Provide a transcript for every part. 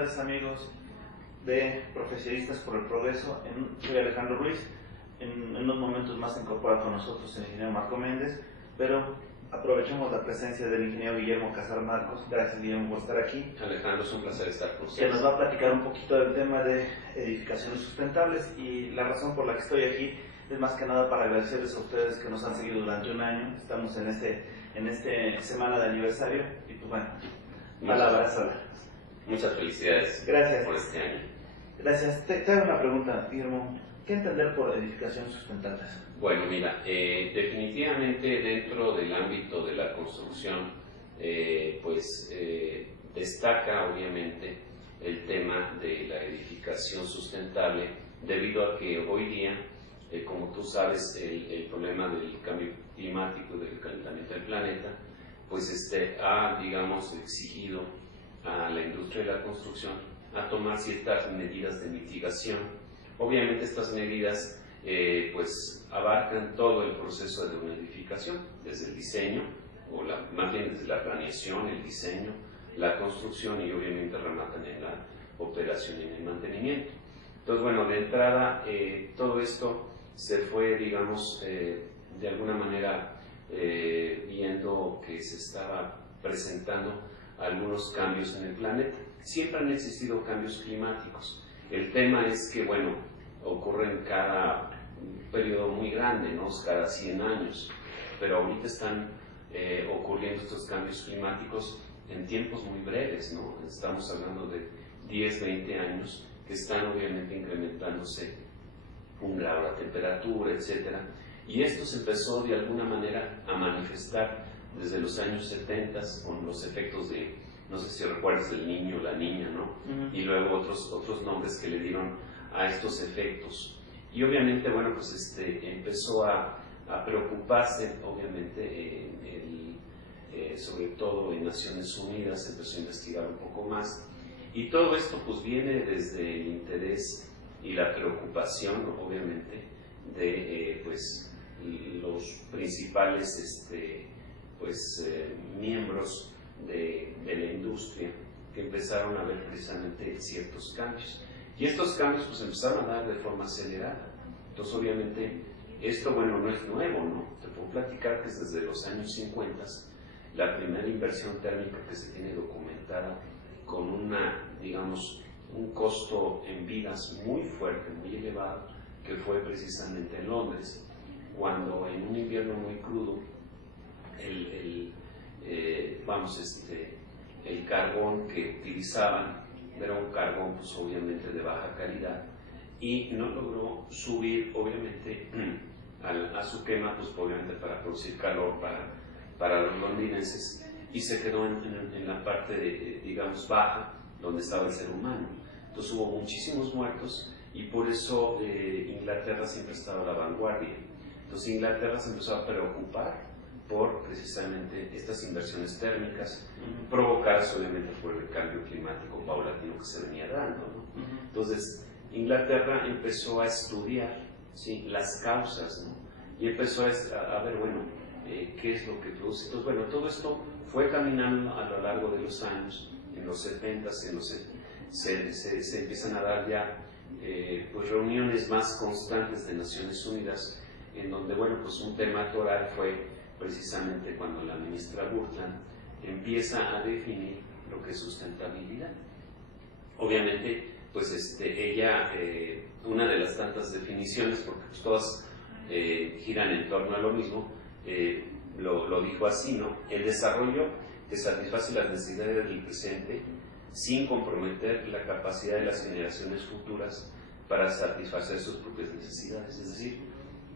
tardes, amigos de Profesionistas por el Progreso. Soy Alejandro Ruiz. En unos momentos más se incorpora con nosotros el ingeniero Marco Méndez, pero aprovechamos la presencia del ingeniero Guillermo Casar Marcos. Gracias, Guillermo, por estar aquí. Alejandro, es un placer estar con Que ustedes. nos va a platicar un poquito del tema de edificaciones sustentables, y la razón por la que estoy aquí es más que nada para agradecerles a ustedes que nos han seguido durante un año. Estamos en este semana de aniversario y pues bueno, palabras a ver. Muchas felicidades. Gracias por este año. Gracias. Te hago una pregunta, Guillermo. ¿Qué entender por edificaciones sustentables? Bueno, mira, definitivamente dentro del ámbito de la construcción, destaca obviamente el tema de la edificación sustentable, debido a que hoy día, como tú sabes, el problema del cambio climático y del calentamiento del planeta, pues ha, digamos, exigido a la industria de la construcción a tomar ciertas medidas de mitigación. Obviamente estas medidas abarcan todo el proceso de una edificación, desde el diseño, más bien desde la planeación, el diseño, la construcción, y obviamente rematan en la operación y en el mantenimiento. Entonces, bueno, de entrada, todo esto se fue, digamos, de alguna manera viendo que se estaba presentando algunos cambios en el planeta. Siempre han existido cambios climáticos. El tema es que, bueno, ocurren cada periodo muy grande, ¿no? Cada 100 años, pero ahorita están ocurriendo estos cambios climáticos en tiempos muy breves, ¿no? Estamos hablando de 10, 20 años que están obviamente incrementándose 1 grado la temperatura, etcétera. Y esto se empezó de alguna manera a manifestar desde los años 70 con los efectos de, no sé si recuerdas, el niño o la niña, ¿no? Y luego otros nombres que le dieron a estos efectos. Y obviamente, bueno, pues empezó a preocuparse, obviamente, sobre todo en Naciones Unidas, empezó a investigar un poco más. Y todo esto pues viene desde el interés y la preocupación, obviamente, de los principales miembros de la industria, que empezaron a ver precisamente ciertos cambios. Y estos cambios pues empezaron a dar de forma acelerada. Entonces, obviamente, esto, bueno, no es nuevo, ¿no? Te puedo platicar que desde los años 50, la primera inversión térmica que se tiene documentada con un costo en vidas muy fuerte, muy elevado, que fue precisamente en Londres, cuando en un invierno muy crudo, el carbón que utilizaban era un carbón pues obviamente de baja calidad, y no logró subir obviamente a su quema, pues obviamente para producir calor para los londinenses, y se quedó en la parte digamos baja, donde estaba el ser humano. Entonces hubo muchísimos muertos, y por eso Inglaterra siempre estaba a la vanguardia. Entonces Inglaterra se empezó a preocupar por precisamente estas inversiones térmicas, provocadas obviamente por el cambio climático paulatino que se venía dando, ¿no? Entonces Inglaterra empezó a estudiar, ¿sí?, las causas, ¿no? Y empezó a ver, bueno, qué es lo que produce. Entonces, bueno, todo esto fue caminando a lo largo de los años. En los 70 se empiezan a dar ya reuniones más constantes de Naciones Unidas, en donde, bueno, pues un tema toral fue precisamente cuando la ministra Brundtland empieza a definir lo que es sustentabilidad. Obviamente, pues ella, una de las tantas definiciones, porque pues todas giran en torno a lo mismo, lo dijo así, ¿no? El desarrollo que satisface las necesidades del presente sin comprometer la capacidad de las generaciones futuras para satisfacer sus propias necesidades. Es decir,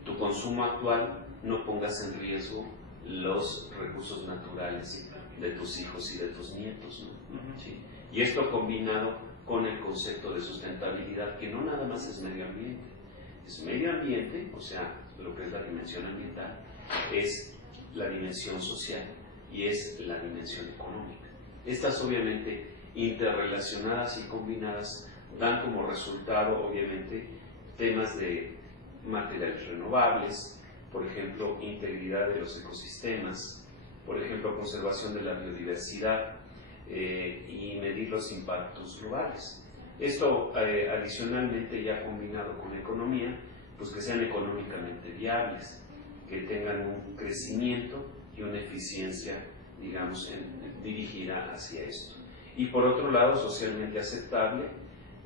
tu consumo actual no pongas en riesgo los recursos naturales de tus hijos y de tus nietos, ¿no? ¿Sí? Y esto combinado con el concepto de sustentabilidad, que no nada más es medio ambiente. Es medio ambiente, o sea, lo que es la dimensión ambiental, es la dimensión social y es la dimensión económica. Estas obviamente interrelacionadas y combinadas dan como resultado obviamente temas de materiales renovables, por ejemplo, integridad de los ecosistemas, por ejemplo, conservación de la biodiversidad, y medir los impactos globales. Esto adicionalmente ya combinado con la economía, pues que sean económicamente viables, que tengan un crecimiento y una eficiencia, digamos, dirigida hacia esto. Y por otro lado, socialmente aceptable,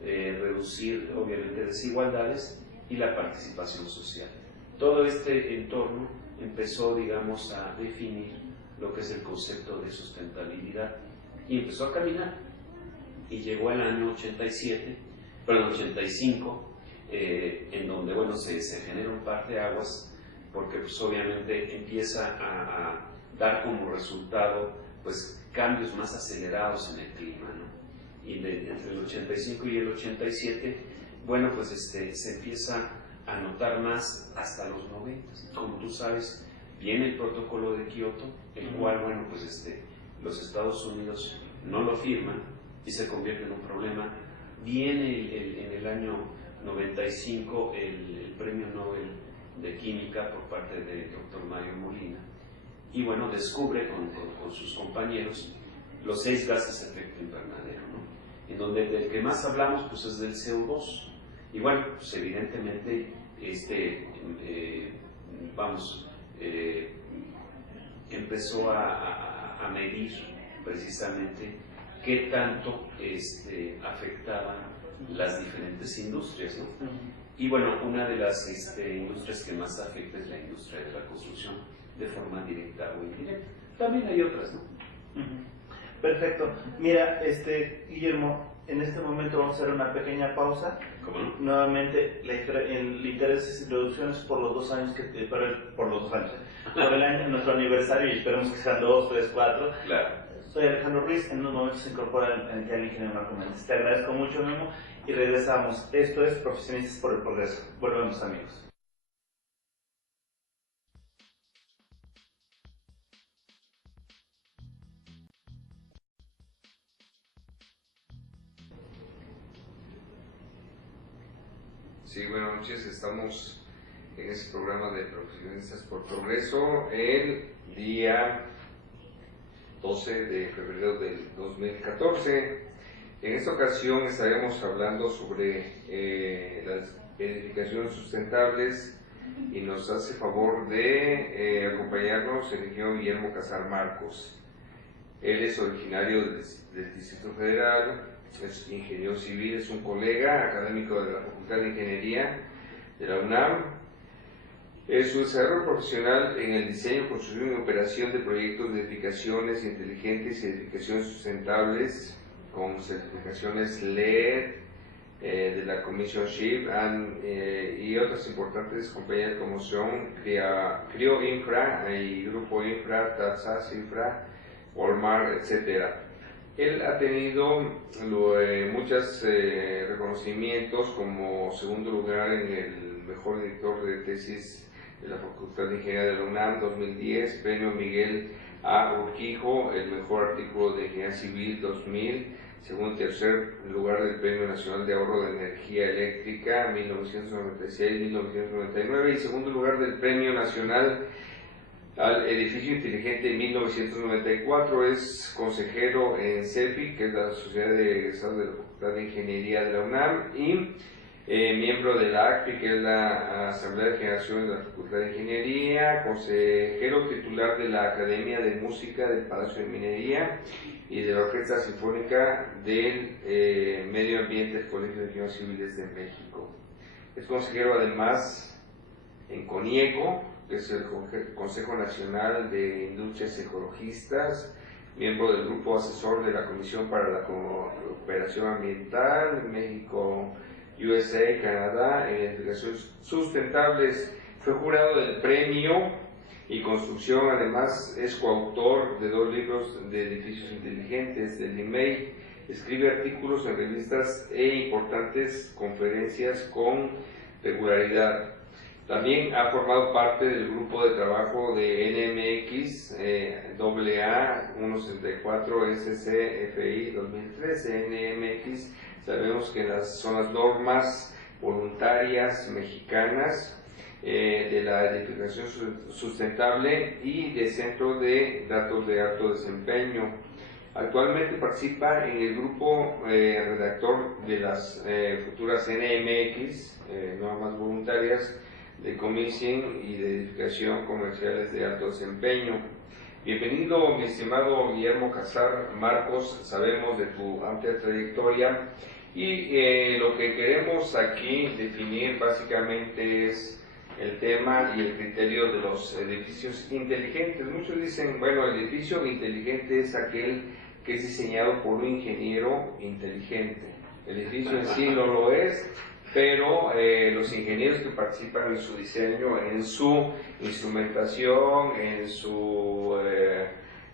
reducir obviamente desigualdades y la participación social. Todo este entorno empezó, digamos, a definir lo que es el concepto de sustentabilidad y empezó a caminar. Y llegó el año 85, en donde, bueno, se genera un parteaguas, porque pues obviamente empieza a dar como resultado pues cambios más acelerados en el clima, ¿no? Y entre el 85 y el 87, bueno, pues se empieza a notar más hasta los 90. Como tú sabes, viene el protocolo de Kioto, el cual, bueno, pues los Estados Unidos no lo firman y se convierte en un problema. Viene en el año 95 el premio Nobel de Química por parte del doctor Mario Molina, y bueno, descubre con sus compañeros los 6 gases de efecto invernadero, ¿no? En donde del que más hablamos pues es del CO2, y bueno, pues evidentemente empezó a medir precisamente qué tanto afectaban las diferentes industrias, ¿no? Y bueno, una de las industrias que más afecta es la industria de la construcción, de forma directa o indirecta. También hay otras, ¿no? Perfecto. Mira, Guillermo, en este momento vamos a hacer una pequeña pausa. ¿Cómo no? Nuevamente, el interés es introducciones por los 2 años, por el año, nuestro aniversario, y esperemos que sean 2, 3, 4. Claro. Soy Alejandro Ruiz, en unos momentos se incorpora el ingeniero Marco Méndez. Te agradezco mucho, Memo, y regresamos. Esto es Profesionistas por el Progreso. Volvemos, amigos. Sí, buenas noches. Estamos en este programa de Profesionistas por Progreso el día 12 de febrero del 2014. En esta ocasión estaremos hablando sobre las edificaciones sustentables, y nos hace favor de acompañarnos el ingeniero Guillermo Casar Marcos. Él es originario del Distrito Federal, es ingeniero civil, es un colega académico de la Facultad de Ingeniería de la UNAM. Su desarrollo profesional en el diseño, construcción y operación de proyectos de edificaciones inteligentes y edificaciones sustentables con certificaciones LED de la Comisión SHIP y otras importantes compañías como son Crio Infra y Grupo Infra, Tatsas Infra, Walmart, etc. Él ha tenido muchos reconocimientos, como segundo lugar en el mejor editor de tesis de la Facultad de Ingeniería de la UNAM 2010, premio Miguel A. Urquijo, el mejor artículo de Ingeniería Civil 2000, segundo y tercer lugar del Premio Nacional de Ahorro de Energía Eléctrica 1996-1999, y segundo lugar del Premio Nacional al Edificio Inteligente en 1994. Es consejero en CEPI, que es la Sociedad de Egresados de la Facultad de Ingeniería de la UNAM, y miembro de la ACFI, que es la Asamblea de Generación de la Facultad de Ingeniería, consejero titular de la Academia de Música del Palacio de Minería y de la Orquesta Sinfónica del Medio Ambiente del Colegio de Ingenieros Civiles de México. Es consejero además en CONIECO, que es el Consejo Nacional de Industrias Ecologistas, miembro del Grupo Asesor de la Comisión para la Cooperación Ambiental, México, USA, Canadá, en edificaciones sustentables. Fue jurado del Premio y Construcción, además es coautor de 2 libros de edificios inteligentes del IMEI. Escribe artículos en revistas e importantes conferencias con regularidad. También ha formado parte del grupo de trabajo de NMX AA 164 SCFI 2013. NMX, sabemos que son las normas voluntarias mexicanas de la edificación sustentable y de centro de datos de alto desempeño. Actualmente participa en el grupo redactor de las futuras NMX, normas voluntarias de commissioning y de edificación comerciales de alto desempeño. Bienvenido, mi estimado Guillermo Casar Marcos, sabemos de tu amplia trayectoria y lo que queremos aquí definir básicamente es el tema y el criterio de los edificios inteligentes. Muchos dicen, bueno, el edificio inteligente es aquel que es diseñado por un ingeniero inteligente. El edificio en sí no lo es, pero los ingenieros que participan en su diseño, en su instrumentación, en su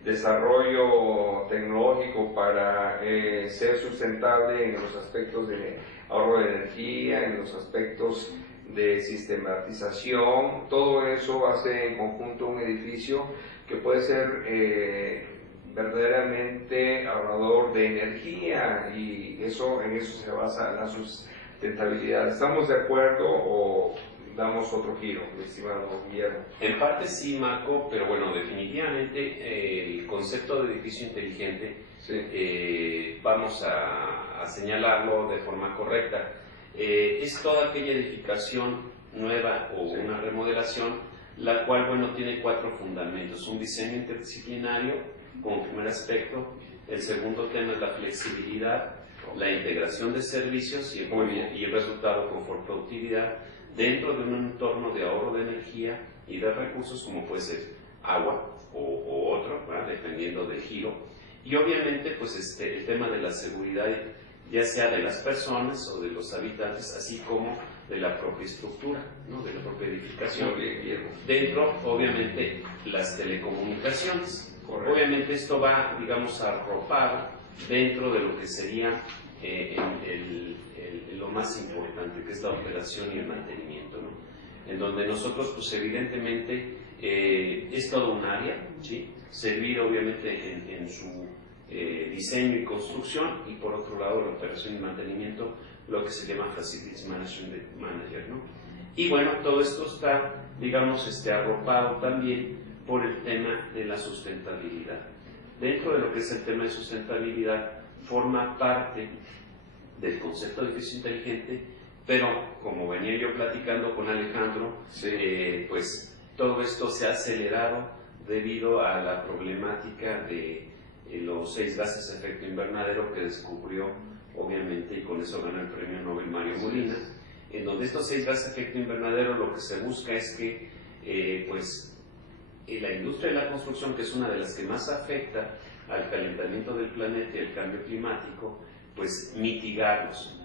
desarrollo tecnológico para ser sustentable en los aspectos de ahorro de energía, en los aspectos de sistematización, todo eso hace en conjunto un edificio que puede ser verdaderamente ahorrador de energía, y en eso se basa la sustentabilidad. ¿Estamos de acuerdo o damos otro giro, mi estimado Guillermo? En parte sí, Marco, pero bueno, definitivamente el concepto de edificio inteligente, sí, vamos a señalarlo de forma correcta. Es toda aquella edificación nueva o sí, una remodelación, la cual, bueno, tiene 4 fundamentos: un diseño interdisciplinario como primer aspecto, el segundo tema es la flexibilidad, la integración de servicios y el resultado, confort, productividad, dentro de un entorno de ahorro de energía y de recursos como puede ser agua o otro, ¿verdad?, dependiendo del giro. Y obviamente pues el tema de la seguridad, ya sea de las personas o de los habitantes, así como de la propia estructura, ¿no?, de la propia edificación. Dentro, obviamente, las telecomunicaciones. Correcto. Obviamente esto va, digamos, arropado dentro de lo que sería lo más importante, que es la operación y el mantenimiento, ¿no?, en donde nosotros, pues evidentemente, es todo un área, ¿sí?, servir obviamente en su diseño y construcción, y por otro lado la operación y mantenimiento, lo que se llama Facilities Management Manager, ¿no? Y bueno, todo esto está, digamos, arropado también por el tema de la sustentabilidad. Dentro de lo que es el tema de sustentabilidad, forma parte del concepto de edificio inteligente, pero como venía yo platicando con Alejandro, sí, pues todo esto se ha acelerado debido a la problemática de los 6 gases de efecto invernadero que descubrió, obviamente, y con eso ganó el premio Nobel Mario Molina, en donde estos 6 gases de efecto invernadero lo que se busca es que la industria de la construcción, que es una de las que más afecta al calentamiento del planeta y al cambio climático, pues mitigarlos.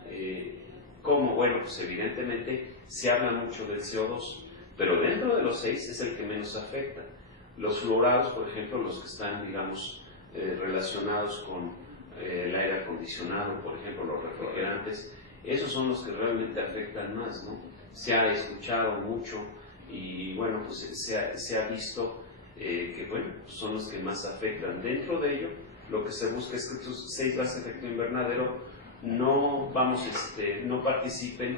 ¿Cómo? Bueno, pues evidentemente se habla mucho del CO2, pero dentro de los 6 es el que menos afecta. Los fluorados, por ejemplo, los que están, digamos, relacionados con el aire acondicionado, por ejemplo, los refrigerantes, esos son los que realmente afectan más, ¿no? Se ha escuchado mucho y bueno, pues se ha visto que bueno, son los que más afectan. Dentro de ello, lo que se busca es que estos 6 gases de efecto invernadero no participen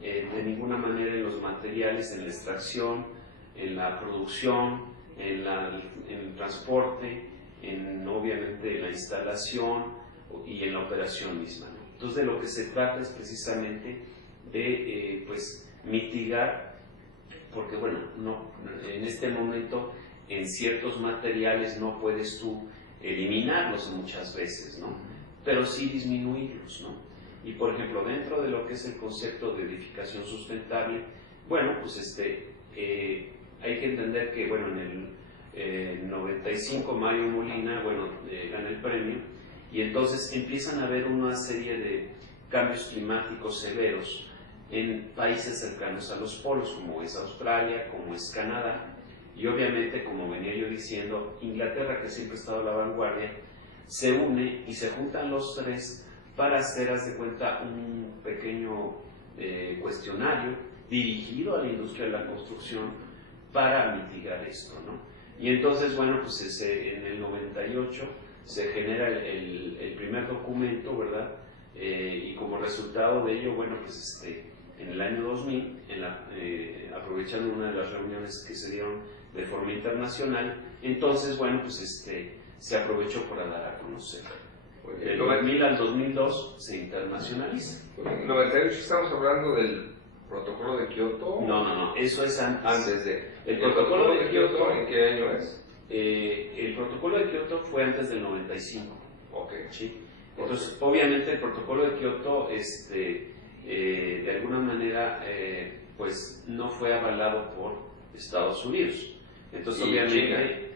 de ninguna manera en los materiales, en la extracción, en la producción, en el transporte, obviamente en la instalación y en la operación misma, ¿no? Entonces, de lo que se trata es precisamente de mitigar, porque bueno, en este momento en ciertos materiales no puedes tú eliminarlos muchas veces, ¿no?, pero sí disminuirlos, ¿no? Y por ejemplo, dentro de lo que es el concepto de edificación sustentable, bueno, pues hay que entender que bueno, en el 95 Mario Molina, bueno, gana el premio, y entonces empiezan a haber una serie de cambios climáticos severos en países cercanos a los polos, como es Australia, como es Canadá, y obviamente, como venía yo diciendo, Inglaterra, que siempre ha estado a la vanguardia, se une y se juntan los 3 para hacer, haz de cuenta, un pequeño cuestionario dirigido a la industria de la construcción para mitigar esto, ¿no? Y entonces, bueno, pues en el 98 se genera el primer documento, ¿verdad? Y como resultado de ello, bueno, pues en el año 2000, aprovechando una de las reuniones que se dieron de forma internacional, entonces, bueno, pues se aprovechó para dar a conocer. Del Muy bien. 2000 al 2002 se internacionaliza. En 98 estamos hablando del protocolo de Kioto. No, eso es Antes de. El protocolo de Kioto, ¿en qué año es? El protocolo de Kioto fue antes del 95. Ok. ¿Sí? Entonces, obviamente el protocolo de Kioto de alguna manera pues no fue avalado por Estados Unidos. Entonces, ¿Y obviamente,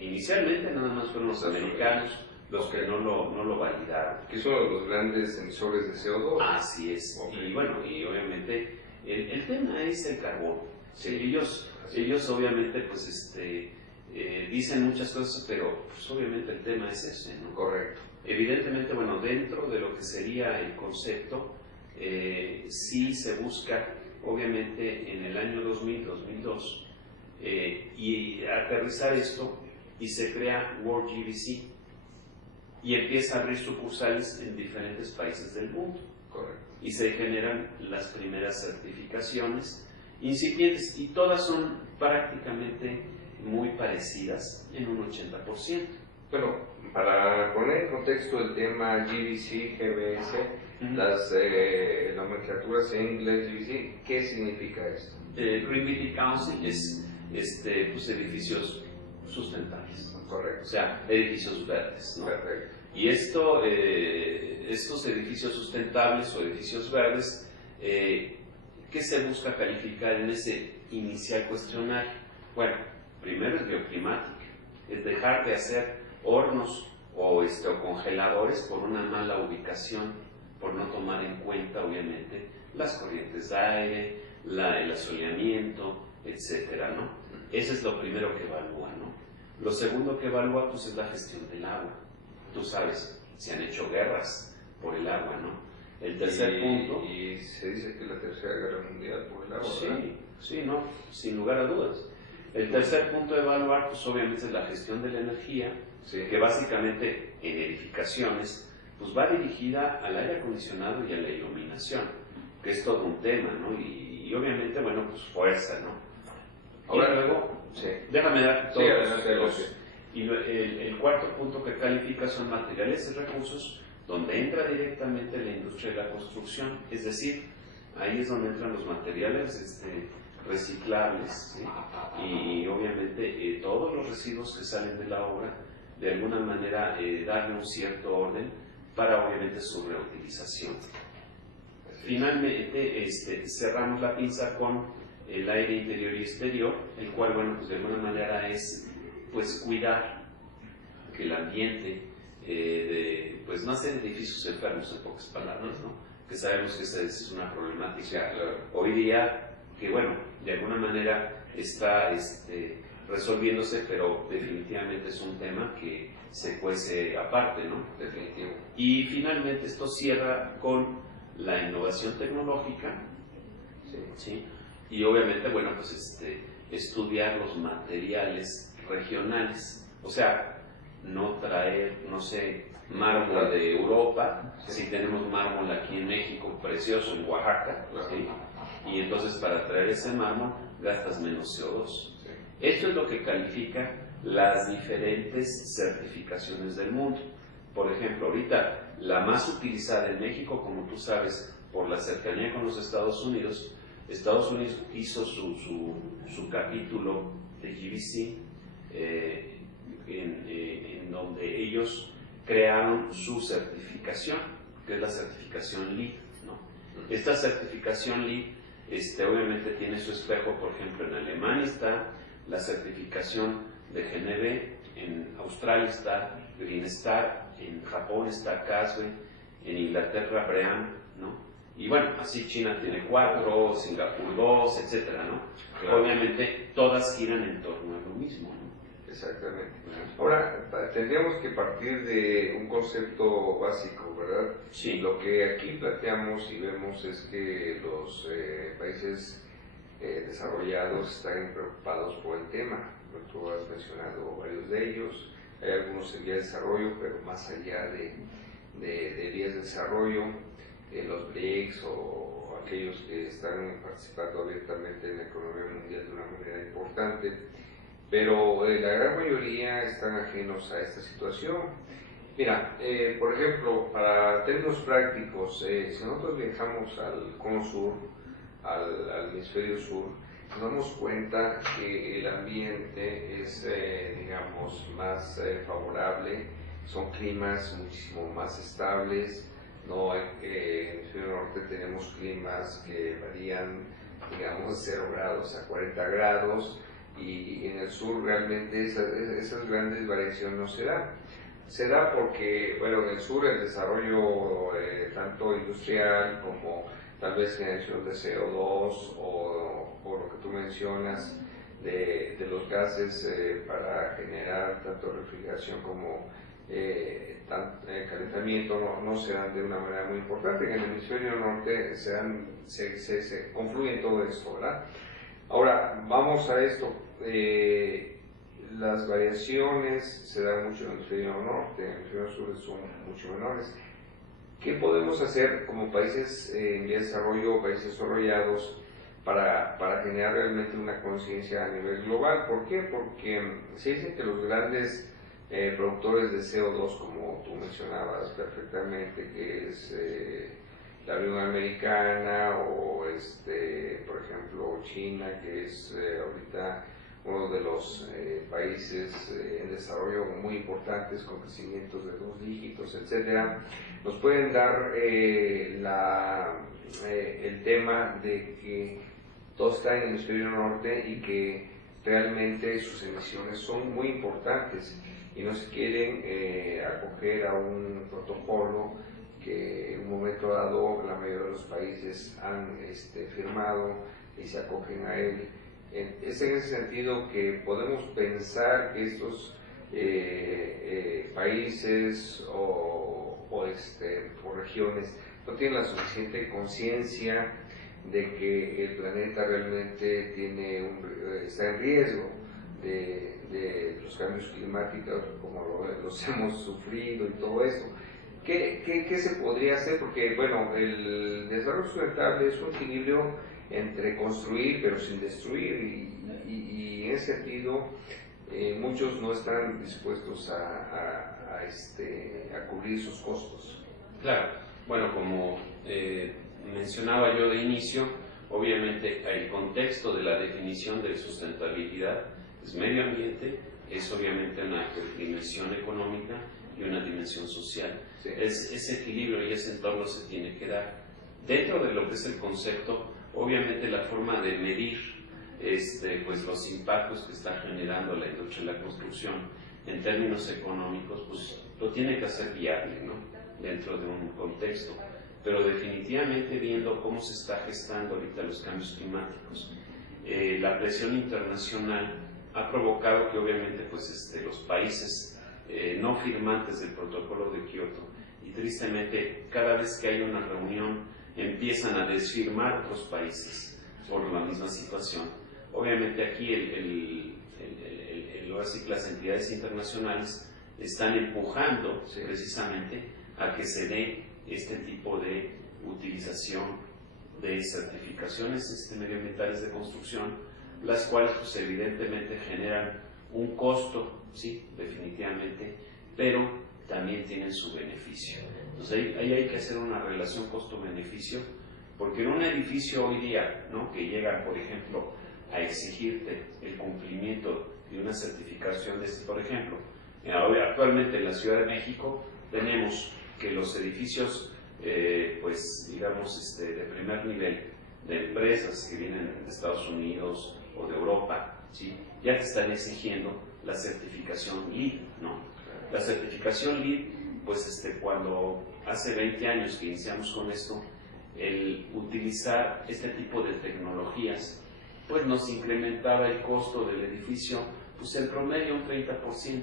inicialmente nada más fueron los americanos los que no lo validaron. Que son los grandes emisores de CO2. Así es. Okay. Y bueno, y obviamente el tema es el carbón. Sí. Ellos obviamente pues dicen muchas cosas, pero pues obviamente el tema es ese, ¿no? Correcto. Evidentemente, bueno, dentro de lo que sería el concepto, sí se busca, obviamente, en el año 2000-2002, y aterrizar esto, y se crea World GBC, y empieza a abrir sucursales en diferentes países del mundo. Correcto. Y se generan las primeras certificaciones incipientes, y todas son prácticamente muy parecidas en un 80%. Bueno, para poner en contexto el tema GBC, GBS, las nomenclaturas en inglés GBC, ¿qué significa esto? Green Building Council es pues, edificios sustentables. Correcto. O sea, edificios verdes, ¿no? Perfecto. Y estos edificios sustentables o edificios verdes, ¿qué se busca calificar en ese inicial cuestionario? Bueno, primero es bioclimática, es dejar de hacer hornos o congeladores por una mala ubicación, por no tomar en cuenta, obviamente, las corrientes de aire, el asoleamiento, etcétera, ¿no? Eso es lo primero que evalúa, ¿no? Lo segundo que evalúa, pues, es la gestión del agua. Tú sabes, se han hecho guerras por el agua, ¿no? El tercer punto... Y se dice que la Tercera Guerra Mundial por el agua, ¿verdad? Sí, no, sin lugar a dudas. El tercer punto de evaluar, pues, obviamente, es la gestión de la energía, Sí. que básicamente en edificaciones, pues, va dirigida al aire acondicionado y a la iluminación, que es todo un tema, ¿no? Y obviamente, bueno, pues fuerza, ¿no? Ahora, y luego, sí. déjame dar Sí, todos adelante, los... Y el cuarto punto que califica son materiales y recursos, donde entra directamente la industria de la construcción, es decir, ahí es donde entran los materiales reciclables, ¿sí? Y obviamente todos los residuos que salen de la obra, de alguna manera darle un cierto orden para obviamente su reutilización. Finalmente cerramos la pinza con el aire interior y exterior, el cual, bueno, pues de alguna manera es pues cuidar que el ambiente pues no hacer edificios enfermos, en pocas palabras, ¿no? Que sabemos que esa es una problemática hoy día que, bueno, de alguna manera está resolviéndose, pero definitivamente es un tema que se cuece aparte, ¿no? Definitivo. Y finalmente esto cierra con la innovación tecnológica, ¿sí? Y obviamente, bueno, pues estudiar los materiales regionales, o sea, no traer, no sé, mármol de Europa, si tenemos mármol aquí en México, precioso, en Oaxaca, ¿sí? Y entonces para traer ese mármol gastas menos CO2. Sí. Esto es lo que califica las diferentes certificaciones del mundo. Por ejemplo, ahorita la más utilizada en México, como tú sabes, por la cercanía con los Estados Unidos hizo su capítulo de GBC, en donde ellos crearon su certificación, que es la certificación LEED, ¿no? Esta certificación LEED obviamente tiene su espejo, por ejemplo, en Alemania está la certificación de GNB, en Australia está Green Star, en Japón está CASBE, en Inglaterra BREEAM, ¿no? Y bueno, así China tiene 4, Singapur 2, etcétera, ¿no? Claro. Obviamente todas giran en torno a lo mismo, ¿no? Exactamente. Ahora, tendríamos que partir de un concepto básico, ¿verdad? Sí. Lo que aquí planteamos y vemos es que los países desarrollados están preocupados por el tema. Tú has mencionado varios de ellos. Hay algunos en vías de desarrollo, pero más allá de vías de desarrollo, los BRICS o aquellos que están participando abiertamente en la economía mundial de una manera importante. pero la gran mayoría están ajenos a esta situación. Mira, por ejemplo, para términos prácticos, si nosotros viajamos al cono sur, al hemisferio sur, nos damos cuenta que el ambiente es, digamos, más favorable, son climas muchísimo más estables. No, en el hemisferio norte tenemos climas que varían, digamos, 0 grados a 40 grados, y en el sur realmente esas grandes variaciones no se dan. Se da porque, bueno, en el sur el desarrollo tanto industrial como tal vez generación de CO2 o lo que tú mencionas de los gases para generar tanto refrigeración como calentamiento no se dan de una manera muy importante. En el hemisferio norte se confluye todo esto, ¿verdad? Ahora, vamos a esto. Las variaciones se dan mucho en el hemisferio norte, en el hemisferio sur son mucho menores. ¿Qué podemos hacer como países en vía de desarrollo o países desarrollados para generar realmente una conciencia a nivel global? ¿Por qué? Porque se dice que los grandes productores de CO2, como tú mencionabas perfectamente, que es la Unión Americana o por ejemplo China, que es ahorita uno de los países en desarrollo muy importantes con crecimientos de 2 dígitos, etcétera, nos pueden dar el tema de que todo está en el hemisferio norte y que realmente sus emisiones son muy importantes y no se quieren acoger a un protocolo que en un momento dado la mayoría de los países han firmado y se acogen a él. Es en ese sentido que podemos pensar que estos países o regiones no tienen la suficiente conciencia de que el planeta realmente está en riesgo de los cambios climáticos como los hemos sufrido y todo eso. ¿Qué se podría hacer? Porque, bueno, el desarrollo sustentable es un equilibrio entre construir pero sin destruir, y en ese sentido muchos no están dispuestos a cubrir sus costos. Claro, bueno, como mencionaba yo de inicio, obviamente el contexto de la definición de sustentabilidad es medio ambiente, es obviamente una dimensión económica y una dimensión social. Sí. Ese equilibrio y ese entorno se tiene que dar. Dentro de lo que es el concepto, obviamente la forma de medir pues los impactos que está generando la industria de la construcción en términos económicos, pues lo tiene que hacer viable, ¿no? Dentro de un contexto, pero definitivamente viendo cómo se está gestando ahorita los cambios climáticos, la presión internacional ha provocado que obviamente pues los países no firmantes del protocolo de Kioto, y tristemente cada vez que hay una reunión empiezan a desfirmar otros países por la misma situación. Obviamente aquí ahora sí que las entidades internacionales están empujando precisamente a que se dé este tipo de utilización de certificaciones medioambientales de construcción, las cuales pues evidentemente generan un costo, sí, definitivamente, pero también tienen su beneficio. Entonces ahí hay que hacer una relación costo-beneficio, porque en un edificio hoy día, ¿no?, que llegan, por ejemplo, a exigirte el cumplimiento de una certificación de por ejemplo, actualmente en la Ciudad de México tenemos que los edificios, pues digamos, de primer nivel, de empresas que vienen de Estados Unidos o de Europa, ¿sí?, ya te están exigiendo la certificación LEED, ¿no? La certificación LEED, pues cuando hace 20 años que iniciamos con esto, el utilizar este tipo de tecnologías, pues nos incrementaba el costo del edificio, pues en promedio un 30%,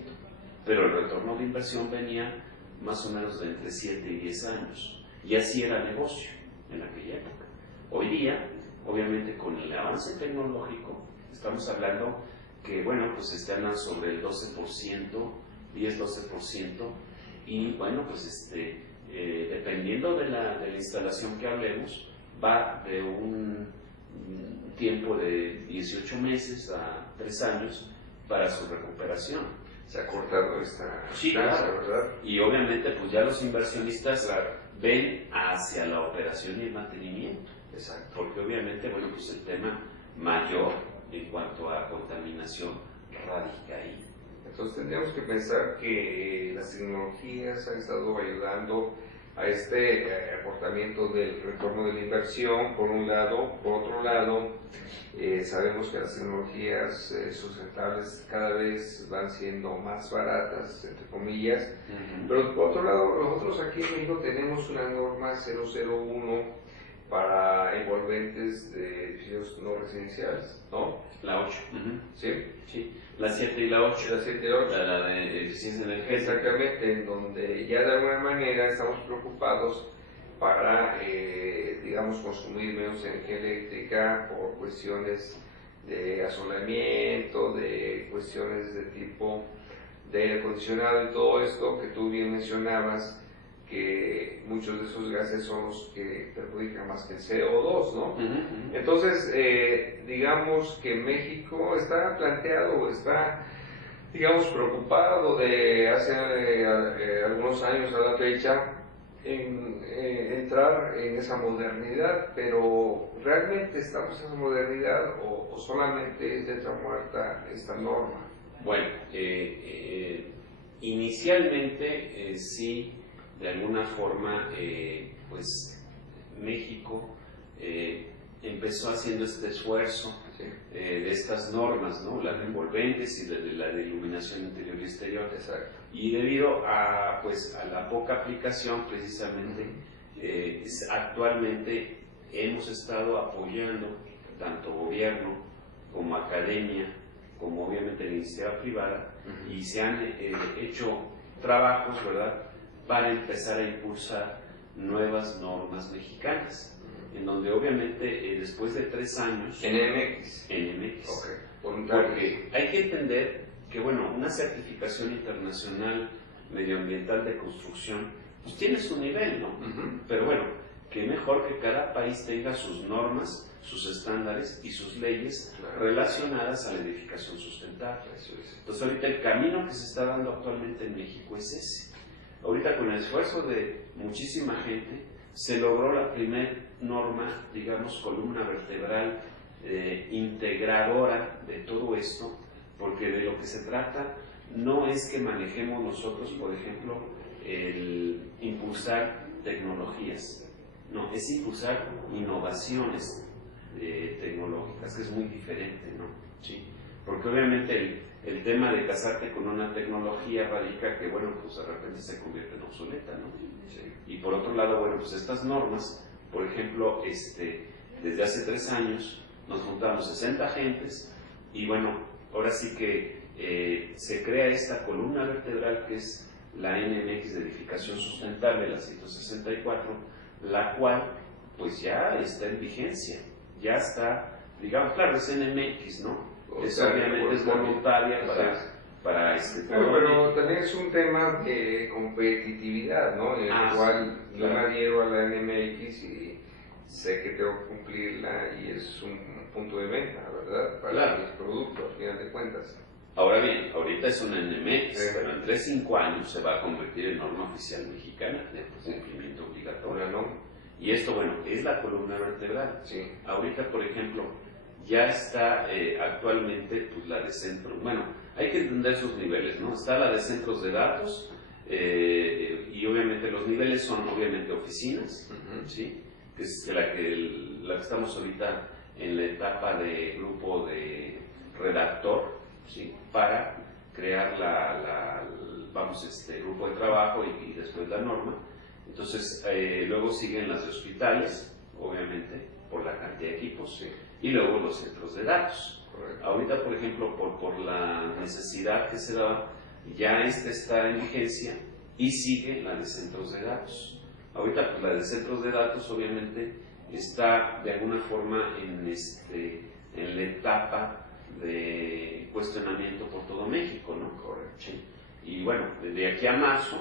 pero el retorno de inversión venía más o menos de entre 7 y 10 años, y así era negocio en aquella época. Hoy día, obviamente con el avance tecnológico, estamos hablando que, bueno, pues andan sobre el 12%, 10-12%, y bueno, pues dependiendo de la instalación que hablemos, va de un tiempo de 18 meses a 3 años para su recuperación. Se ha cortado esta Sí, tasa, claro. ¿verdad? Y obviamente pues ya los inversionistas ven hacia la operación y el mantenimiento. Exacto. Porque obviamente, bueno, pues el tema mayor en cuanto a contaminación radica ahí. Entonces tendríamos que pensar que las tecnologías han estado ayudando a este aportamiento del retorno de la inversión, por un lado. Por otro lado, sabemos que las tecnologías sustentables cada vez van siendo más baratas, entre comillas. Pero por otro lado, nosotros aquí en México tenemos una norma 001 para envolventes de edificios no residenciales, ¿no? La 8. ¿Sí? Sí, la 7 y la 8. La 7 y la 8. La de eficiencia energética. Exactamente, en donde ya de alguna manera estamos preocupados para, digamos, consumir menos energía eléctrica por cuestiones de asolamiento, de cuestiones de tipo de aire acondicionado y todo esto que tú bien mencionabas, que muchos de esos gases son los que perjudican más que el CO2, ¿no? Entonces, digamos que México está planteado, está, digamos, preocupado de hace algunos años a la fecha en entrar en esa modernidad, pero ¿realmente estamos en esa modernidad o solamente es letra muerta esta norma? Bueno, inicialmente sí, de alguna forma, pues México empezó haciendo este esfuerzo de estas normas, ¿no? Las envolventes y la de iluminación interior y exterior. Exacto. Y debido a, pues, a la poca aplicación, precisamente, actualmente hemos estado apoyando tanto gobierno como academia, como obviamente la iniciativa privada, y se han hecho trabajos, ¿verdad?, para empezar a impulsar nuevas normas mexicanas, en donde obviamente después de 3 años... NMX. NMX. Okay. Porque hay que entender que, bueno, una certificación internacional medioambiental de construcción, pues tiene su nivel, ¿no? Pero bueno, que mejor que cada país tenga sus normas, sus estándares y sus leyes relacionadas a la edificación sustentable. Entonces ahorita el camino que se está dando actualmente en México es ese. Ahorita con el esfuerzo de muchísima gente se logró la primera norma, digamos, columna vertebral integradora de todo esto, porque de lo que se trata no es que manejemos nosotros, por ejemplo, el impulsar tecnologías, no, es impulsar innovaciones tecnológicas, que es muy diferente, ¿no? ¿Sí? Porque obviamente el tema de casarte con una tecnología radica que, bueno, pues de repente se convierte en obsoleta, ¿no? Sí. Y por otro lado, bueno, pues estas normas, por ejemplo, desde hace 3 años nos juntamos 60 agentes y, bueno, ahora sí que se crea esta columna vertebral que es la NMX de edificación sustentable, la 164, la cual pues ya está en vigencia, ya está, digamos, claro, es NMX, ¿no? Obviamente es voluntaria para pero también es un tema de competitividad, ¿no? En el cual yo me adhiero a la NMX y sé que tengo que cumplirla y es un punto de venta, ¿verdad? Para mis productos, al final de cuentas. Ahora bien, ahorita es una NMX, pero en 3-5 años se va a convertir en norma oficial mexicana de cumplimiento obligatorio, ¿no? Y esto, bueno, es la columna vertebral. Sí. Ahorita, por ejemplo, ya está actualmente pues, la de centros. Bueno, hay que entender sus niveles, ¿no? Está la de centros de datos y obviamente los niveles son obviamente oficinas, ¿sí? Que es la que estamos ahorita en la etapa de grupo de redactor, ¿sí? Para crear grupo de trabajo y después la norma. Entonces, luego siguen las de hospitales, obviamente, por la cantidad de equipos, ¿sí? Y luego los centros de datos. Correcto. Ahorita, por ejemplo, por la necesidad que se da, ya está en vigencia y sigue la de centros de datos. Ahorita, pues la de centros de datos, obviamente, está de alguna forma en la etapa de cuestionamiento por todo México, ¿no? Correcto. Sí. Y bueno, de aquí a marzo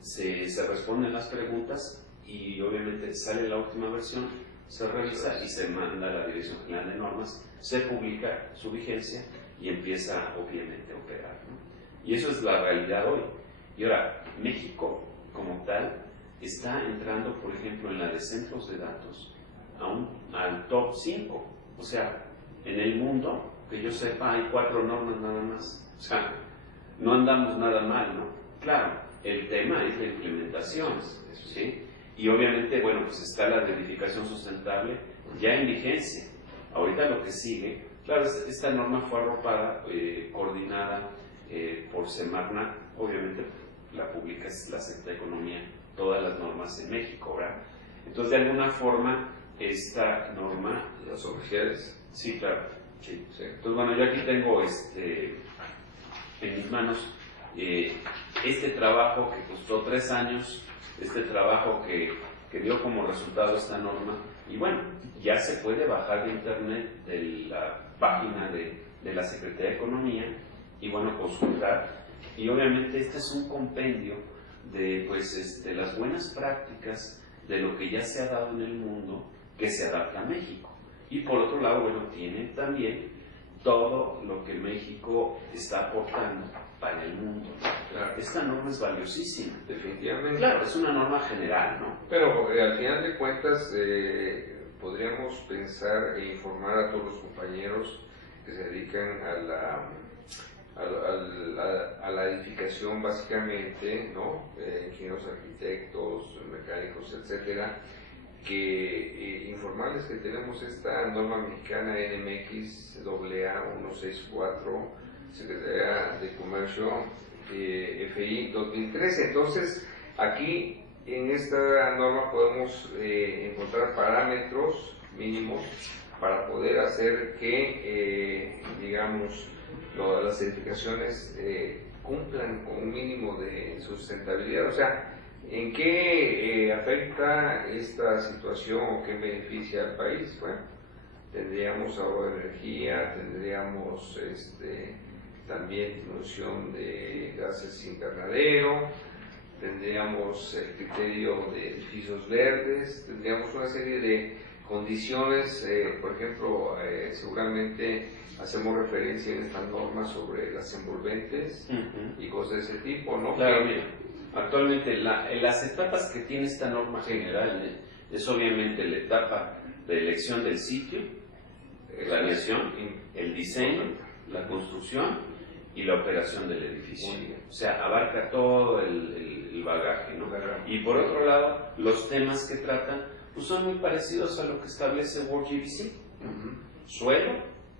se responden las preguntas y obviamente sale la última versión, se revisa y se manda a la Dirección General de Normas, se publica su vigencia y empieza obviamente a operar, ¿no? Y eso es la realidad hoy. Y ahora, México como tal está entrando, por ejemplo, en la de centros de datos al top 5. O sea, en el mundo, que yo sepa, hay 4 normas nada más. O sea, no andamos nada mal, ¿no? Claro, el tema es la implementación, ¿sí? Y obviamente, bueno, pues está la verificación sustentable ya en vigencia. Ahorita lo que sigue, claro, esta norma fue arropada, coordinada por Semarnat, obviamente la publica la Secretaría de Economía, todas las normas en México, ¿verdad? Entonces, de alguna forma, esta norma... Las oficiales. Sí, claro. Sí. Sí. Entonces, bueno, yo aquí tengo en mis manos este trabajo que costó 3 años, este trabajo que dio como resultado esta norma, y bueno, ya se puede bajar de internet de la página de la Secretaría de Economía y bueno, consultar, y obviamente este es un compendio de pues las buenas prácticas de lo que ya se ha dado en el mundo que se adapta a México, y por otro lado, bueno, tiene también todo lo que México está aportando para el mundo. Claro. Esta norma es valiosísima. Definitivamente. Claro, es una norma general, ¿no? Pero al final de cuentas podríamos pensar e informar a todos los compañeros que se dedican a la edificación básicamente, ¿no? Ingenieros, arquitectos, mecánicos, etcétera, que informarles que tenemos esta norma mexicana NMX AA 164, Secretaría de Comercio, FI 2013. Entonces, aquí en esta norma podemos encontrar parámetros mínimos para poder hacer que, digamos, las edificaciones cumplan con un mínimo de sustentabilidad. O sea, ¿en qué afecta esta situación o qué beneficia al país? Bueno, tendríamos ahorro de energía, tendríamos también disminución de gases invernadero, tendríamos el criterio de edificios verdes, tendríamos una serie de condiciones, por ejemplo, seguramente hacemos referencia en esta norma sobre las envolventes y cosas de ese tipo, ¿no? Claro, mira, actualmente las etapas que tiene esta norma general es obviamente la etapa de elección del sitio, planeación, el diseño, la construcción y la operación del edificio. O sea, abarca todo el bagaje, ¿no? Y por otro lado, los temas que tratan pues son muy parecidos a lo que establece World GBC. Suelo,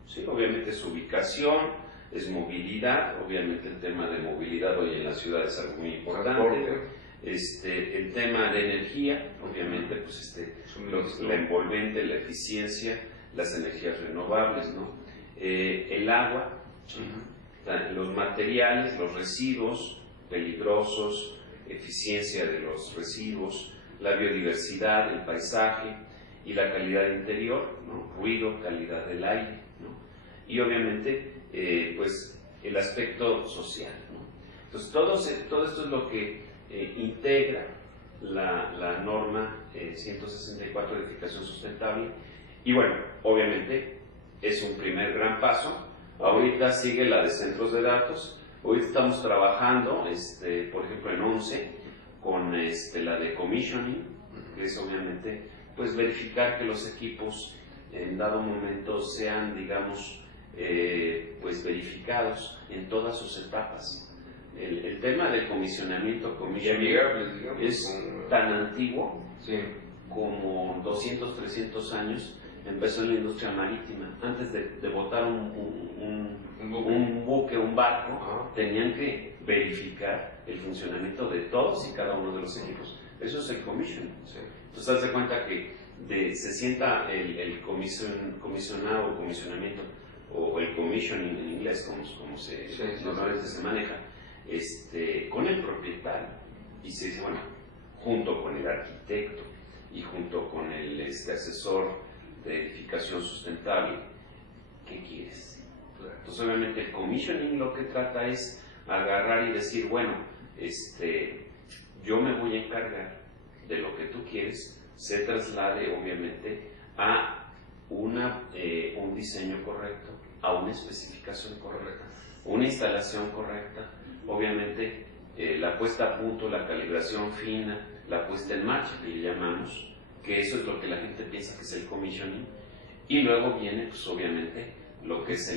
¿sí? Obviamente es ubicación, es movilidad, obviamente el tema de movilidad hoy en la ciudad es algo muy importante. El tema de energía, obviamente pues la envolvente, la eficiencia, las energías renovables, ¿no? El agua, los materiales, los residuos peligrosos, eficiencia de los residuos, la biodiversidad, el paisaje y la calidad interior, ¿no? Ruido, calidad del aire, ¿no? Y obviamente pues el aspecto social, ¿no? Entonces todo esto es lo que integra la norma 164 de edificación sustentable, y bueno, obviamente es un primer gran paso. Ahorita sigue la de centros de datos. Ahorita estamos trabajando, por ejemplo, en 11 con la de commissioning, que es obviamente pues verificar que los equipos en dado momento sean, digamos, pues verificados en todas sus etapas. El tema del comisionamiento es tan antiguo, como 200, 300 años. Empezó en la industria marítima. Antes de botar un buque, un barco, tenían que verificar el funcionamiento de todos y cada uno de los equipos. Eso es el commissioning. Entonces, haz de cuenta que se sienta el comisionado o comisionamiento, o el commissioning en inglés, como normalmente se maneja, con el propietario, y se dice, bueno, junto con el arquitecto y junto con el asesor de edificación sustentable, ¿qué quieres? Entonces obviamente el commissioning lo que trata es agarrar y decir, bueno, yo me voy a encargar de lo que tú quieres se traslade obviamente a un diseño correcto, a una especificación correcta, una instalación correcta, obviamente la puesta a punto, la calibración fina, la puesta en marcha que le llamamos, que eso es lo que la gente piensa que es el commissioning, y luego viene pues obviamente lo que es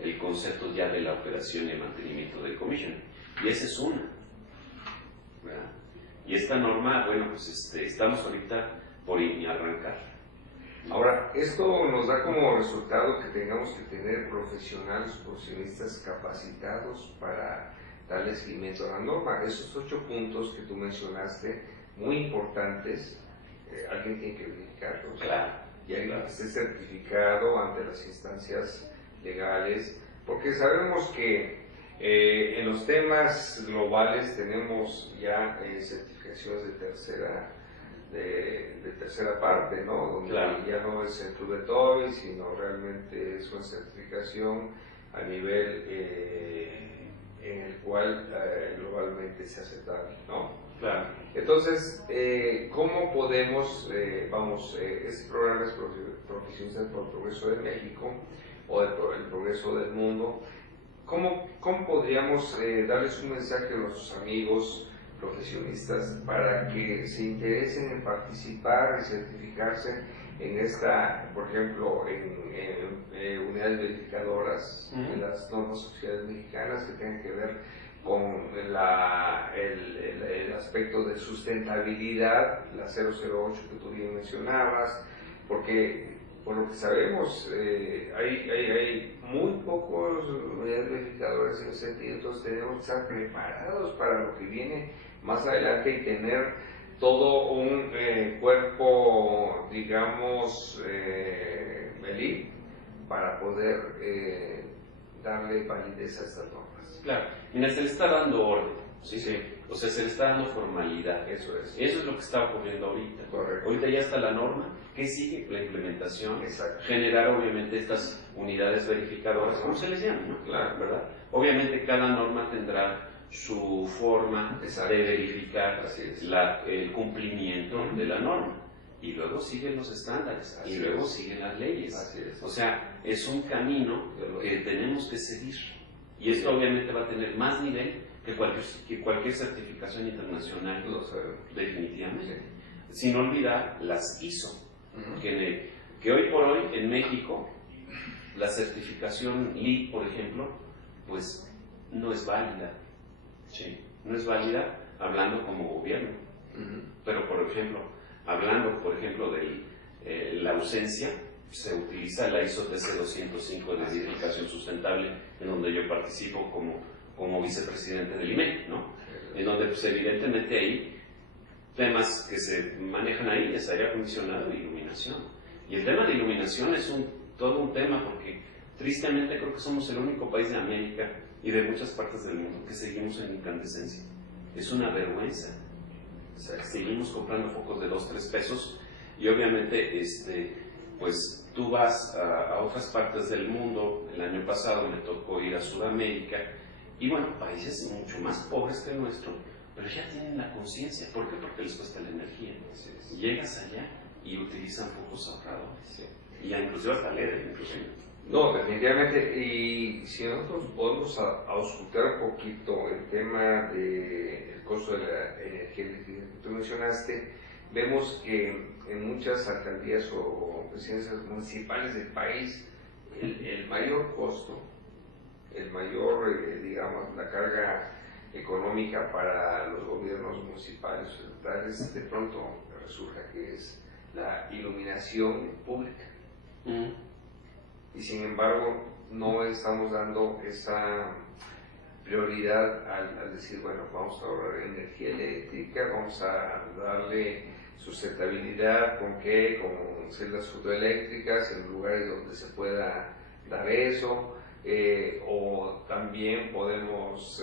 el concepto ya de la operación y el mantenimiento del commissioning, y esa es una, ¿verdad? Y esta norma, bueno, pues estamos ahorita por arrancar. Ahora, esto nos da como resultado que tengamos que tener profesionales, profesionistas capacitados para darle seguimiento a la norma. Esos 8 puntos que tú mencionaste, muy importantes, alguien tiene que verificarlos. Claro. Y alguien que esté certificado ante las instancias legales, porque sabemos que en los temas globales tenemos ya certificaciones de tercera parte, ¿no? Donde claro, ya no es el Club de Toys, sino realmente es una certificación a nivel en el cual globalmente se aceptable, ¿no? claro. Entonces, ¿cómo podemos, este programa es Profesionistas por el Progreso de México o el progreso del mundo? ¿Cómo podríamos darles un mensaje a nuestros amigos profesionistas para que se interesen en participar y certificarse en esta, por ejemplo, en unidades verificadoras de las normas sociales mexicanas que tengan que ver con el aspecto de sustentabilidad, la 008 que tú bien mencionabas, porque por lo que sabemos hay muy pocos unidades verificadoras en ese sentido, entonces tenemos que estar preparados para lo que viene más adelante y tener todo un cuerpo, digamos, elite para poder darle validez a estas normas. Claro, mira, se le está dando orden, ¿sí? Sí. O sea, se le está dando formalidad. Eso es. Eso es lo que está ocurriendo ahorita. Correcto. Ahorita ya está la norma, ¿qué sigue? La implementación, Exacto. generar obviamente estas unidades verificadoras, como se les llama, ¿no? Claro. ¿Verdad? Obviamente cada norma tendrá su forma Exacto. de verificar Así es. el cumplimiento de la norma. Y luego siguen los estándares, Así y luego es. siguen las leyes. Así es. O sea, es un camino que tenemos que seguir. Y esto obviamente va a tener más nivel que cualquier certificación internacional, Lo sabemos. definitivamente. Sí. Sin olvidar las ISO, que hoy por hoy en México la certificación LEED, por ejemplo, pues no es válida. Sí, no es válida hablando como gobierno. Pero por ejemplo, hablando por ejemplo de la ausencia, se utiliza la ISO TC 205 de edificación sustentable, en donde yo participo como vicepresidente del IMEC, ¿no? En donde pues evidentemente hay temas que se manejan ahí, es aire acondicionado e iluminación. Y el tema de iluminación es todo un tema porque tristemente creo que somos el único país de América y de muchas partes del mundo que seguimos en incandescencia. Es una vergüenza. O sea, seguimos comprando focos de 2-3 pesos y obviamente pues tú vas a otras partes del mundo. El año pasado me tocó ir a Sudamérica y bueno, países mucho más pobres que el nuestro, pero ya tienen la conciencia. ¿Por qué? Porque les cuesta la energía. Llegas allá y utilizan focos ahorradores. Y inclusive hasta LED, inclusive. No, definitivamente. Y si nosotros podemos auscultar un poquito el tema del costo de la energía eléctrica que tú mencionaste, vemos que en muchas alcaldías o presidencias municipales del país, el mayor costo, el mayor, digamos, la carga económica para los gobiernos municipales o estatales, de pronto resulta que es la iluminación pública. Y sin embargo no estamos dando esa prioridad al decir, bueno, vamos a ahorrar energía eléctrica, vamos a darle sustentabilidad, ¿con qué? Con celdas fotoeléctricas en lugares donde se pueda dar eso, o también podemos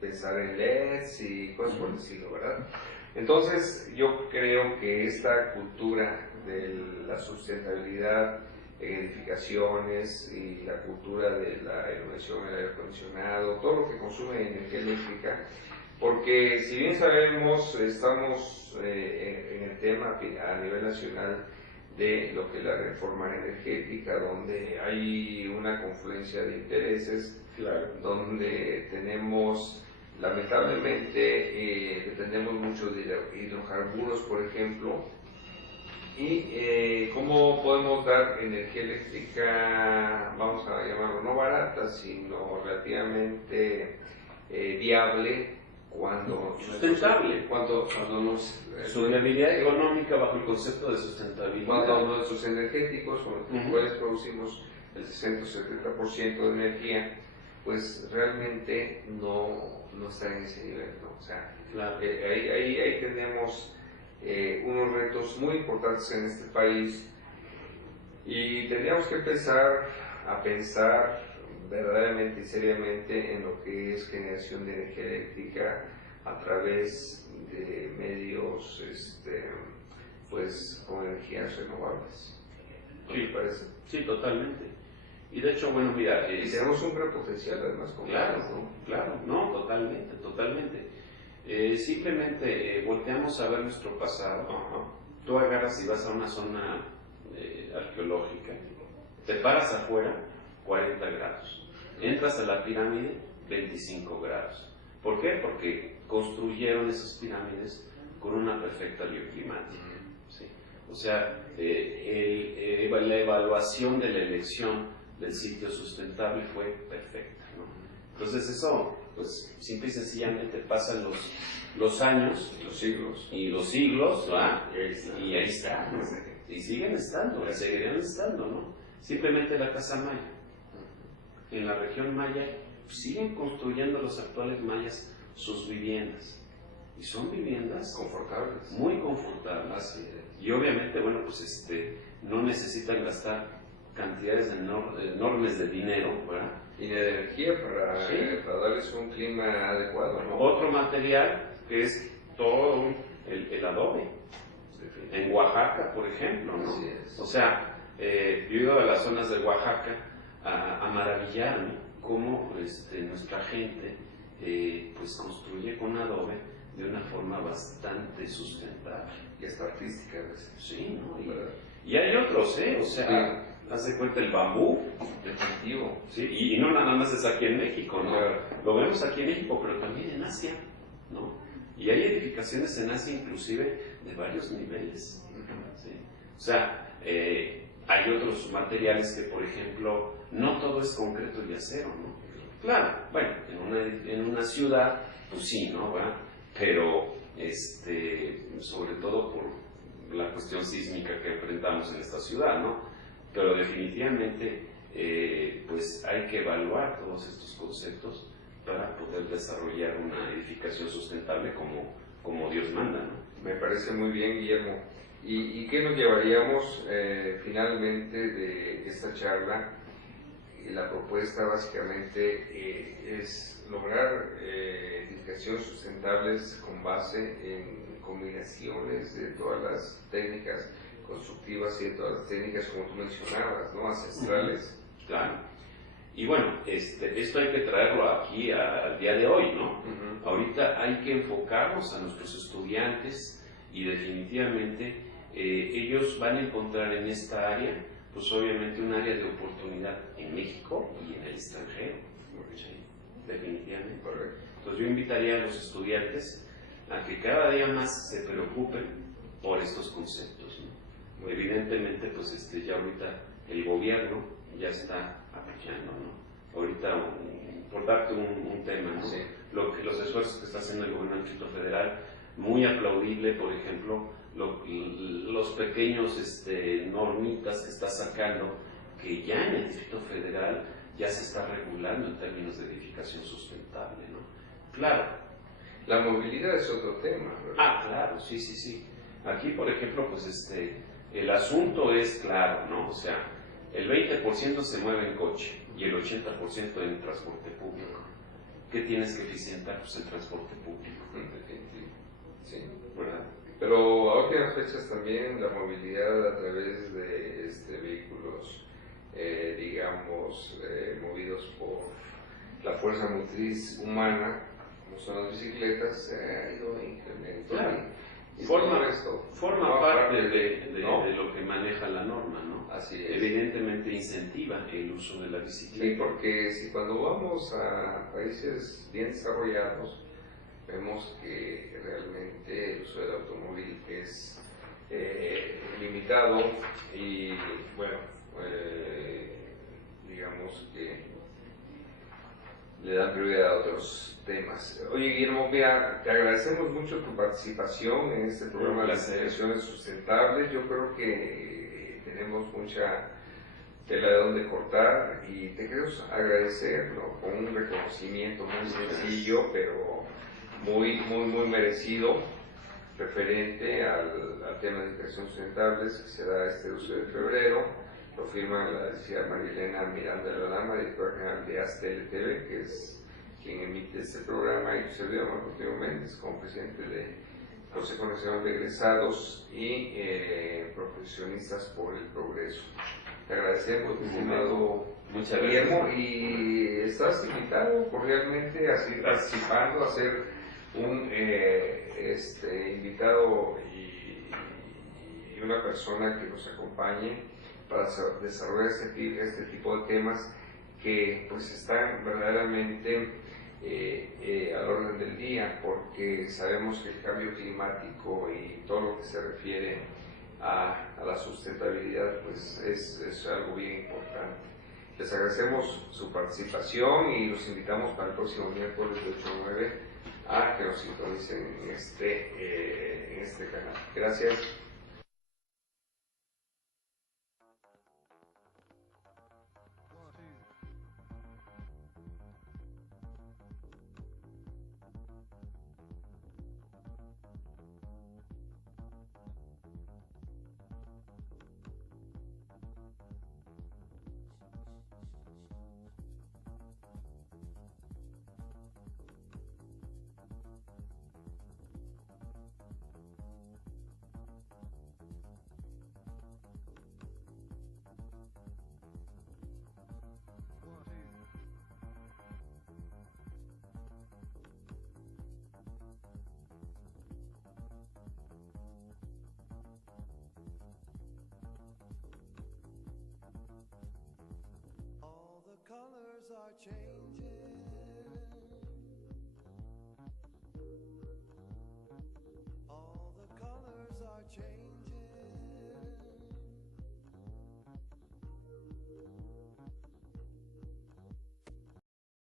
pensar en LEDs y cosas por el estilo, ¿verdad? Entonces yo creo que esta cultura de la sustentabilidad en edificaciones y la cultura de la iluminación, el aire acondicionado, todo lo que consume energía eléctrica, porque si bien sabemos, estamos en el tema a nivel nacional de lo que es la reforma energética, donde hay una confluencia de intereses, Claro. donde tenemos, lamentablemente, dependemos mucho de hidrocarburos, por ejemplo, y cómo podemos dar energía eléctrica, vamos a llamarlo no barata, sino relativamente viable, cuando sustentable, cuando nos su viabilidad económica bajo el concepto de sustentabilidad. cuando nuestros energéticos con los cuales producimos el 60 o 70% de energía, pues realmente no están en ese nivel, ¿no? O sea, Claro. ahí tenemos unos retos muy importantes en este país, y tendríamos que empezar a pensar verdaderamente y seriamente en lo que es generación de energía eléctrica a través de medios pues con energías renovables. ¿No te parece? Sí, totalmente. Y de hecho, bueno, mira, Y tenemos un gran potencial además como claro, país, ¿no? claro, no, totalmente, totalmente. Simplemente volteamos a ver nuestro pasado. Tú agarras y vas a una zona arqueológica, te paras afuera, 40 grados. Entras a la pirámide, 25 grados. ¿Por qué? Porque construyeron esas pirámides con una perfecta bioclimática. ¿Sí? O sea, la evaluación de la elección del sitio sustentable fue perfecta, ¿no? Entonces eso, pues simple y sencillamente pasan los años, Los siglos. y los siglos, ¿va? Y ahí está, ¿no? Y siguen estando, y seguirán estando, ¿no? Simplemente la casa maya. En la región maya siguen construyendo los actuales mayas sus viviendas. Y son viviendas Confortables. muy confortables. Y obviamente, bueno, pues no necesitan gastar cantidades enormes de dinero, ¿verdad? Y de energía para darles un clima adecuado, ¿no? Otro material que es todo el adobe. En Oaxaca, por ejemplo, ¿no? Así es. O sea, yo he ido a las zonas de Oaxaca a maravillarme cómo nuestra gente pues construye con adobe de una forma bastante sustentable. Y hasta artística a veces. Sí, ¿no? ¿Verdad? Y hay otros, ¿eh? O sea, haz de cuenta el bambú, Definitivo. ¿sí? Y no nada más es aquí en México, ¿no? Claro. Lo vemos aquí en México, pero también en Asia, ¿no? Y hay edificaciones en Asia inclusive de varios niveles, ¿sí? O sea, hay otros materiales que, por ejemplo, no todo es concreto y acero, ¿no? Claro, bueno, en una ciudad, pues sí, ¿no? ¿verdad? Pero, sobre todo por la cuestión sísmica que enfrentamos en esta ciudad, ¿no? Pero definitivamente, pues hay que evaluar todos estos conceptos para poder desarrollar una edificación sustentable como Dios manda, ¿no? Me parece muy bien, Guillermo. ¿Y qué nos llevaríamos finalmente de esta charla? La propuesta básicamente es lograr edificaciones sustentables con base en combinaciones de todas las técnicas constructivas y de todas las técnicas, como tú mencionabas, ¿no? Ancestrales. Claro. Y bueno, esto hay que traerlo aquí al día de hoy, ¿no? Ahorita hay que enfocarnos a nuestros estudiantes y definitivamente ellos van a encontrar en esta área, pues obviamente un área de oportunidad en México y en el extranjero. Sí, definitivamente. Correcto. Entonces yo invitaría a los estudiantes a que cada día más se preocupen por estos conceptos, ¿no? Evidentemente, pues ya ahorita el gobierno ya está apoyando, ¿no? Ahorita, por darte un tema, ¿no? Sí. Los esfuerzos que está haciendo el gobierno del Distrito Federal, muy aplaudible, por ejemplo, los pequeños normitas que está sacando, que ya en el Distrito Federal ya se está regulando en términos de edificación sustentable, ¿no? Claro. La movilidad es otro tema, ¿verdad? Claro, sí, sí, sí. Aquí, por ejemplo, pues el asunto es claro, ¿no? O sea, el 20% se mueve en coche y el 80% en transporte público. ¿Qué tienes que eficientar? Pues el transporte público. Definitivo. Sí. ¿Verdad? Pero a últimas fechas también la movilidad a través de vehículos, digamos, movidos por la fuerza motriz humana, como son las bicicletas, se ha ido incrementando. Claro. Forma parte de lo que maneja la norma, ¿no? Así es. Evidentemente incentiva el uso de la bicicleta. Sí, porque si cuando vamos a países bien desarrollados, vemos que realmente el uso del automóvil es limitado y, bueno, digamos que le dan prioridad a otros temas. Oye, Guillermo, mira, te agradecemos mucho tu participación en este programa de las inversiones sustentables. Yo creo que tenemos mucha tela de donde cortar y te queremos agradecer, ¿no?, con un reconocimiento muy sencillo, pero muy merecido, referente al tema de inversiones sustentables que se da este 12 de febrero. Lo firma la licenciada Marilena Miranda de la Lama, directora general de ASTLTV, que es quien emite este programa, y su servidor Marco Antonio Méndez, como presidente del Consejo Nacional de Egresados y Profesionistas por el Progreso. Te agradecemos, estimado Guillermo, y estás invitado cordialmente a seguir participando, a ser un invitado y una persona que nos acompañe para desarrollar este tipo de temas que pues están verdaderamente al orden del día, porque sabemos que el cambio climático y todo lo que se refiere a la sustentabilidad pues es algo bien importante. Les agradecemos su participación y los invitamos para el próximo miércoles de 8 a 9 a que nos sintonicen en este canal. Gracias.